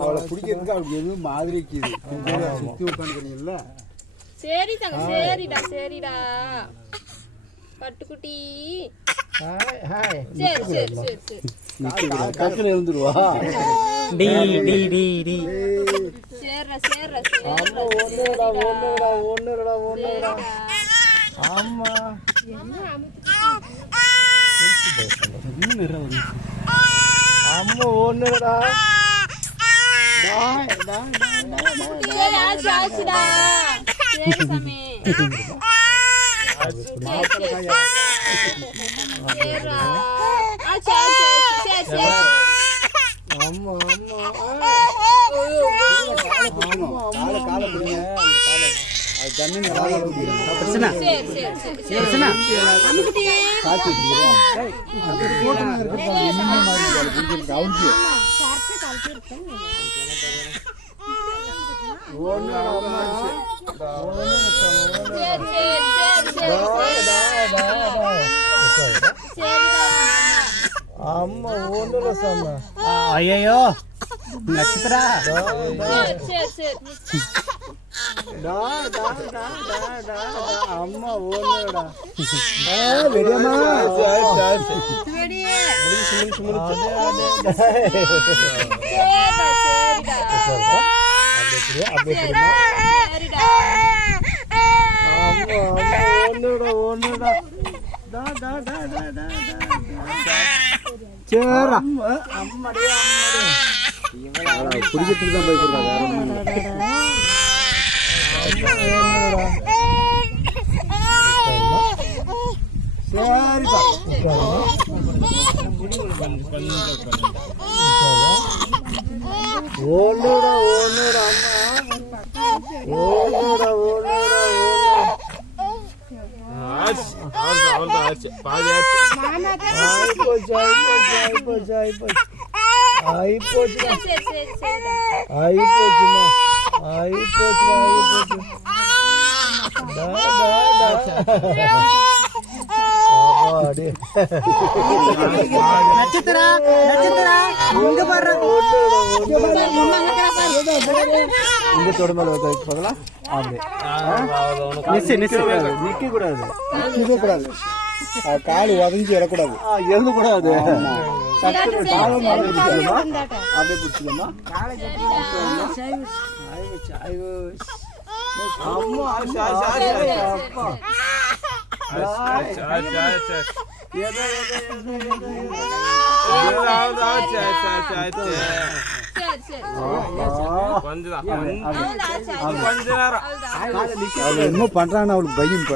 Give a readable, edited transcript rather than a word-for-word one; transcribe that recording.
அவளை பிடிக்கிறதுக்கு அவளுக்கு எதுவும் மாதிரி இருக்குது. சுத்தி உட்காந்துக்கிறீங்கல்ல. சரி தங்க, சரிடா சரிடா பட்டுக்குட்டி. சரி சரி சரி சரி கட்டில எழுந்துருவா. சேர்றா சேர்றா ஒன்னுடா. ஆமா அம்மா ஒன்னுடா. ஆச்சுடா. சரி சாமி சேர்றா. ஆச்சு ஆச்சு சரி சரி அம்மா காலை பிடிங்க. அது தண்ணி அம்மா ஒன்றுல சொன்ன. ஐயோ நட்சத்திரா. அம்மா ஒன்றுடா. ஒன்றுடா. குடிக்கிறதுக்கு தான் போய் நட்சத்திரா இங்க பாரு. இங்க தொட மேல வைக்கல. நிக்க கூடாது. காலு வதஞ்சி எழக்கூடாது. எழுதக்கூடாது. அப்படியே பிடிச்சிக்கலாமா? என்ன பண்றான்னு அவளுக்கு பயம்.